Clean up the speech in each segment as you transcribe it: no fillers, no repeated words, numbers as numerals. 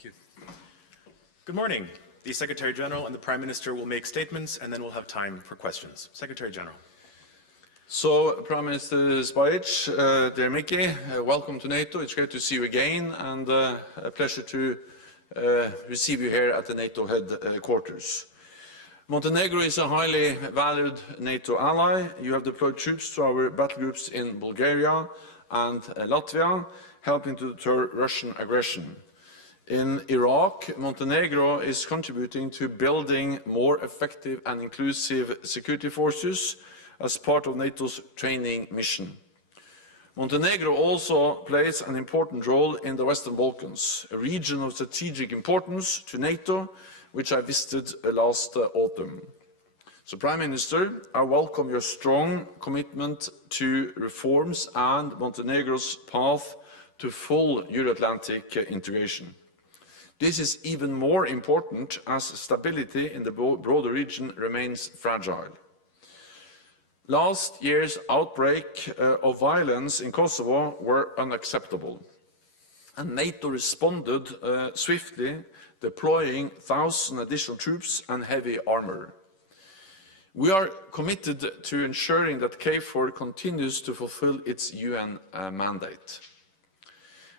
Thank you. Good morning. The Secretary-General and the Prime Minister will make statements, and then we'll have time for questions. Secretary-General. So, Prime Minister Spajic, dear Mickey, welcome to NATO. It's great to see you again, and a pleasure to receive you here at the NATO headquarters. Montenegro is a highly valued NATO ally. You have deployed troops to our battle groups in Bulgaria and Latvia, helping to deter Russian aggression. In Iraq, Montenegro is contributing to building more effective and inclusive security forces as part of NATO's training mission. Montenegro also plays an important role in the Western Balkans, a region of strategic importance to NATO, which I visited last autumn. So, Prime Minister, I welcome your strong commitment to reforms and Montenegro's path to full Euro-Atlantic integration. This is even more important as stability in the broader region remains fragile. Last year's outbreak of violence in Kosovo were unacceptable, and NATO responded swiftly, deploying 1,000 additional troops and heavy armour. We are committed to ensuring that KFOR continues to fulfil its UN mandate.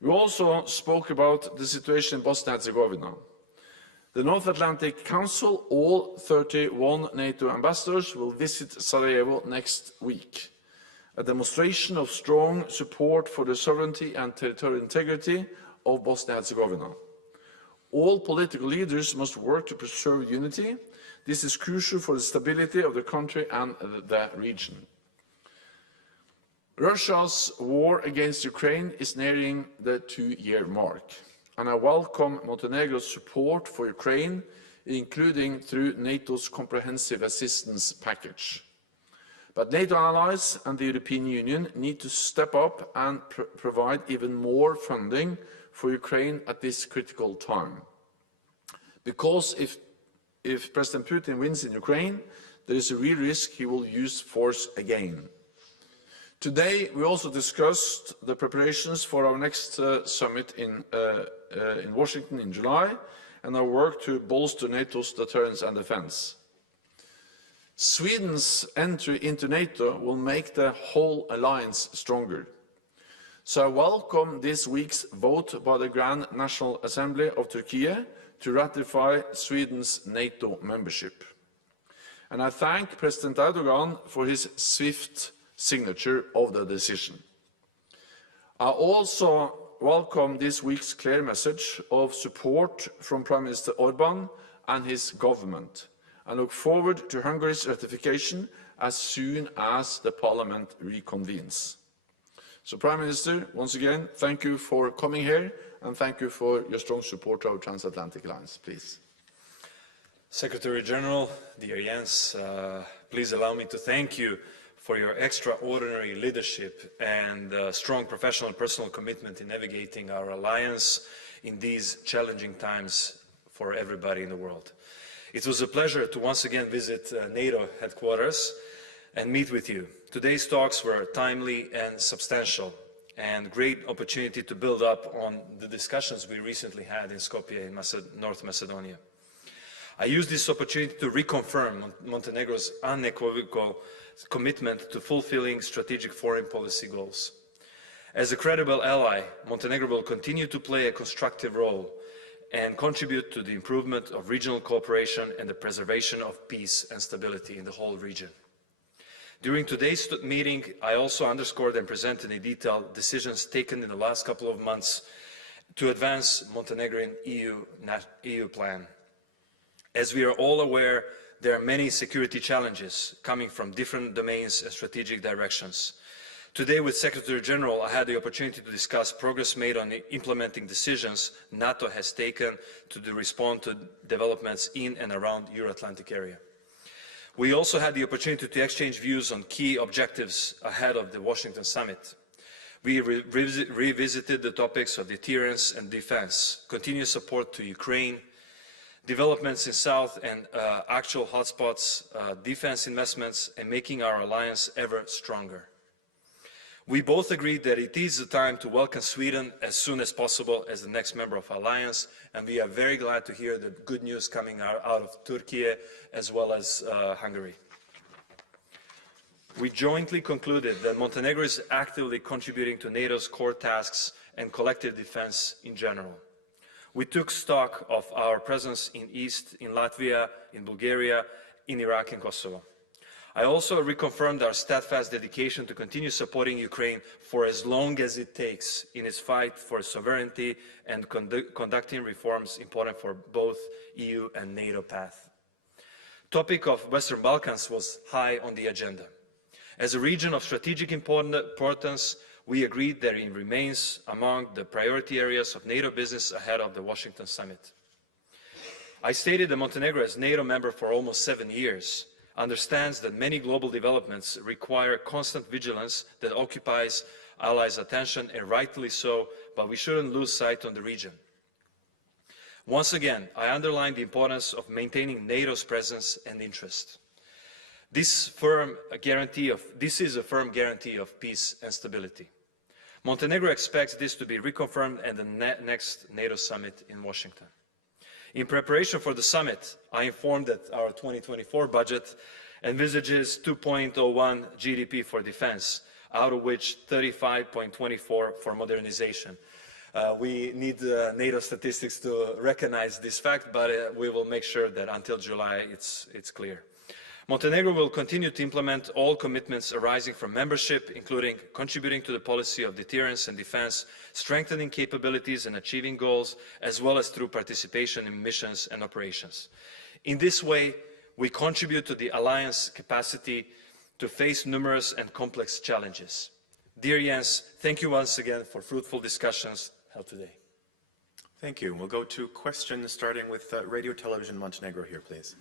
We also spoke about the situation in Bosnia and Herzegovina. The North Atlantic Council, all 31 NATO ambassadors, will visit Sarajevo next week, a demonstration of strong support for the sovereignty and territorial integrity of Bosnia and Herzegovina. All political leaders must work to preserve unity. This is crucial for the stability of the country and the region. Russia's war against Ukraine is nearing the 2-year mark, and I welcome Montenegro's support for Ukraine, including through NATO's comprehensive assistance package. But NATO allies and the European Union need to step up and provide even more funding for Ukraine at this critical time. Because if President Putin wins in Ukraine, there is a real risk he will use force again. Today, we also discussed the preparations for our next summit in Washington in July, and our work to bolster NATO's deterrence and defence. Sweden's entry into NATO will make the whole alliance stronger. So I welcome this week's vote by the Grand National Assembly of Turkey to ratify Sweden's NATO membership. And I thank President Erdogan for his swift signature of the decision. I also welcome this week's clear message of support from Prime Minister Orbán and his government. I look forward to Hungary's ratification as soon as the Parliament reconvenes. So, Prime Minister, once again, thank you for coming here and thank you for your strong support of our transatlantic alliance. Please. Secretary-General, dear Jens, please allow me to thank you for your extraordinary leadership and strong professional and personal commitment in navigating our alliance in these challenging times for everybody in the world. It was a pleasure to once again visit NATO headquarters and meet with you. Today's talks were timely and substantial, and great opportunity to build up on the discussions we recently had in Skopje in North Macedonia. I use this opportunity to reconfirm Montenegro's unequivocal commitment to fulfilling strategic foreign policy goals. As a credible ally, Montenegro will continue to play a constructive role and contribute to the improvement of regional cooperation and the preservation of peace and stability in the whole region. During today's meeting, I also underscored and presented in detail decisions taken in the last couple of months to advance Montenegrin EU plan. As we are all aware, there are many security challenges coming from different domains and strategic directions. Today with Secretary-General, I had the opportunity to discuss progress made on implementing decisions NATO has taken to respond to developments in and around the Euro-Atlantic area. We also had the opportunity to exchange views on key objectives ahead of the Washington summit. We revisited the topics of deterrence and defense, continuous support to Ukraine, developments in South and actual hotspots, defense investments, and making our alliance ever stronger. We both agreed that it is the time to welcome Sweden as soon as possible as the next member of our alliance, and we are very glad to hear the good news coming out of Turkey as well as Hungary. We jointly concluded that Montenegro is actively contributing to NATO's core tasks and collective defense in general. We took stock of our presence in East, in Latvia, in Bulgaria, in Iraq and Kosovo. I also reconfirmed our steadfast dedication to continue supporting Ukraine for as long as it takes in its fight for sovereignty and conducting reforms important for both EU and NATO path. Topic of Western Balkans was high on the agenda. As a region of strategic importance, we agreed that it remains among the priority areas of NATO business ahead of the Washington summit. I stated that Montenegro, as NATO member for almost 7 years, understands that many global developments require constant vigilance that occupies allies' attention, and rightly so, but we shouldn't lose sight on the region. Once again, I underline the importance of maintaining NATO's presence and interest. This is a firm guarantee of peace and stability. Montenegro expects this to be reconfirmed at the next NATO summit in Washington. In preparation for the summit, I informed that our 2024 budget envisages 2.01 GDP for defense, out of which 35.24 for modernization. We need NATO statistics to recognize this fact, but we will make sure that until July it's clear. Montenegro will continue to implement all commitments arising from membership, including contributing to the policy of deterrence and defense, strengthening capabilities and achieving goals, as well as through participation in missions and operations. In this way, we contribute to the alliance capacity to face numerous and complex challenges. Dear Jens, thank you once again for fruitful discussions held today. Thank you. We'll go to questions starting with Radio Television Montenegro here, please.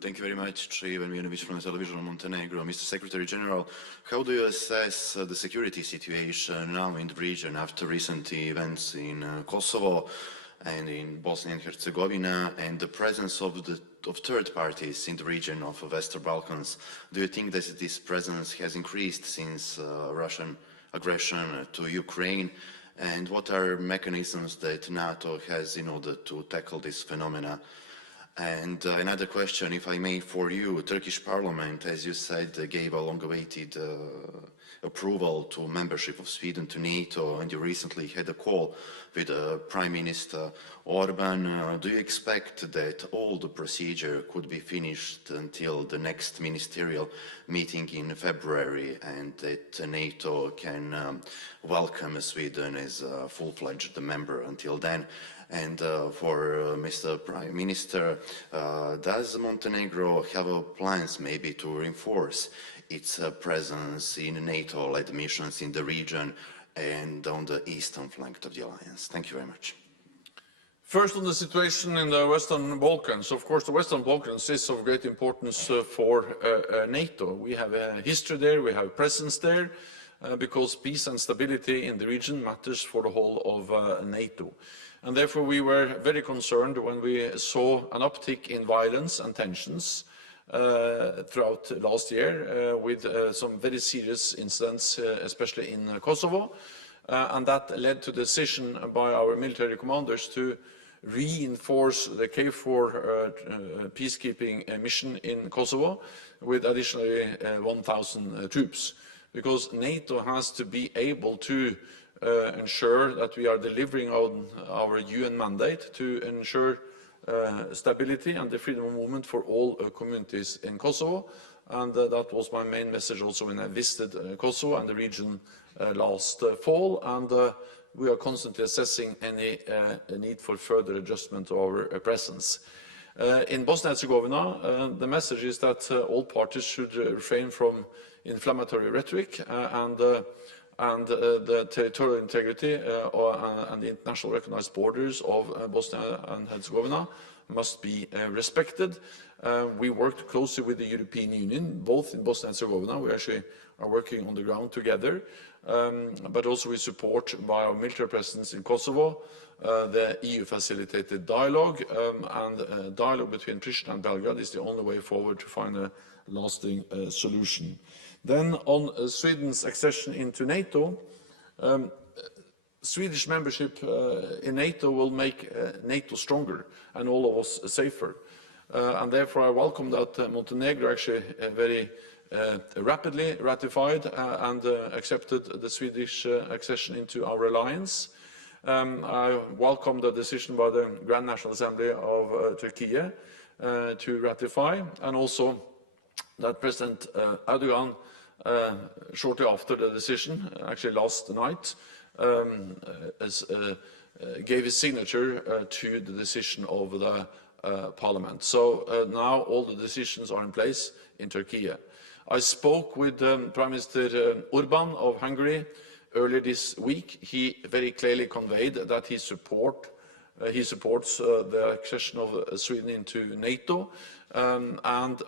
Thank you very much, Ivan Mijanovic from the Television of Montenegro. Mr. Secretary-General, how do you assess the security situation now in the region after recent events in Kosovo and in Bosnia and Herzegovina, and the presence of third parties in the region of the Western Balkans? Do you think that this presence has increased since Russian aggression to Ukraine? And what are mechanisms that NATO has in order to tackle this phenomena? And another question, if I may, for you. Turkish Parliament, as you said, gave a long-awaited approval to membership of Sweden to NATO, and you recently had a call with Prime Minister Orban. Do you expect that all the procedure could be finished until the next ministerial meeting in February, and that NATO can welcome Sweden as a full-fledged member until then? And for Mr. Prime Minister, does Montenegro have plans maybe to reinforce its presence in NATO-led missions in the region and on the eastern flank of the alliance? Thank you very much. First, on the situation in the Western Balkans. Of course, the Western Balkans is of great importance for NATO. We have a history there, we have a presence there, because peace and stability in the region matters for the whole of NATO. And therefore we were very concerned when we saw an uptick in violence and tensions throughout last year with some very serious incidents, especially in Kosovo. And that led to the decision by our military commanders to reinforce the KFOR peacekeeping mission in Kosovo with additionally 1,000 troops. Because NATO has to be able to ensure that we are delivering on our UN mandate to ensure stability and the freedom of movement for all communities in Kosovo. And that was my main message also when I visited Kosovo and the region last fall. And we are constantly assessing any need for further adjustment of our presence. In Bosnia and Herzegovina, the message is that all parties should refrain from inflammatory rhetoric and the territorial integrity and the international recognized borders of Bosnia and Herzegovina must be respected. We worked closely with the European Union, both in Bosnia and Herzegovina. We actually are working on the ground together, but also with support by our military presence in Kosovo, the EU-facilitated dialogue, and dialogue between Pristina and Belgrade is the only way forward to find a lasting solution. Then on Sweden's accession into NATO, Swedish membership in NATO will make NATO stronger and all of us safer. And therefore I welcome that Montenegro actually very rapidly ratified and accepted the Swedish accession into our alliance. I welcome the decision by the Grand National Assembly of Turkey to ratify, and also that President Erdogan, shortly after the decision, actually last night, gave his signature to the decision of the Parliament. So now all the decisions are in place in Turkey. I spoke with Prime Minister Orban of Hungary earlier this week. He very clearly conveyed that he supports the accession of Sweden into NATO, and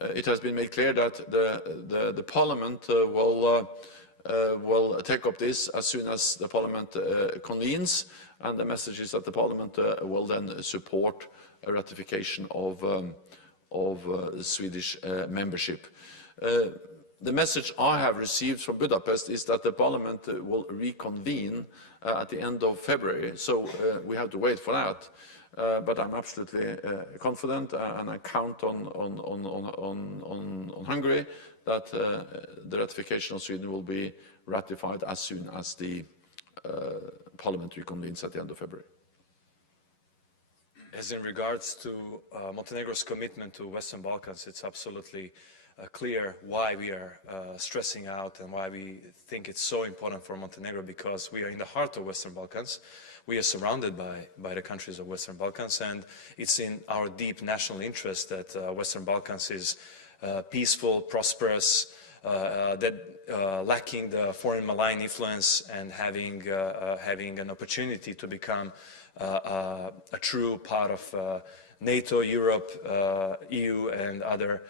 it has been made clear that the Parliament will take up this as soon as the Parliament convenes, and the message is that the Parliament will then support a ratification of Swedish membership. The message I have received from Budapest is that the Parliament will reconvene at the end of February, so we have to wait for that. But I'm absolutely confident, and I count on Hungary that the ratification of Sweden will be ratified as soon as the Parliament reconvenes at the end of February. As in regards to Montenegro's commitment to Western Balkans, it's absolutely clear why we are stressing out and why we think it's so important for Montenegro, because we are in the heart of Western Balkans. We are surrounded by the countries of Western Balkans, and it's in our deep national interest that Western Balkans is peaceful, prosperous, lacking the foreign malign influence, and having an opportunity to become a true part of NATO, Europe, EU, and other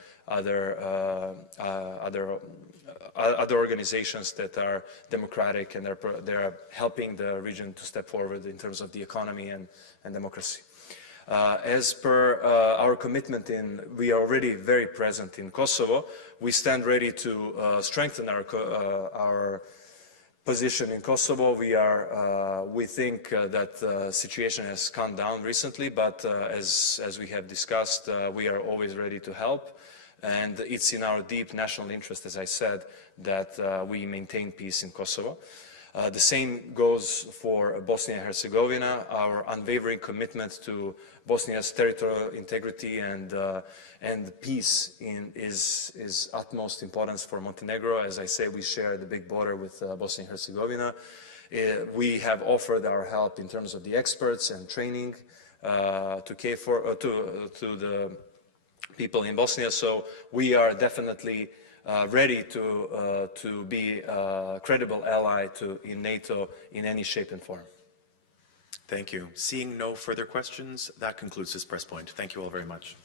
organizations that are democratic, and they're helping the region to step forward in terms of the economy and democracy. As per our commitment, we are already very present in Kosovo. We stand ready to strengthen our position in Kosovo. We think that the situation has calmed down recently, but as we have discussed, we are always ready to help. And it's in our deep national interest, as I said, that we maintain peace in Kosovo. The same goes for Bosnia and Herzegovina. Our unwavering commitment to Bosnia's territorial integrity and peace is utmost importance for Montenegro. As I say, we share the big border with Bosnia and Herzegovina. We have offered our help in terms of the experts and training to the people in Bosnia. So we are definitely ready to be a credible ally in NATO in any shape and form. Thank you. Seeing no further questions, that concludes this press point. Thank you all very much.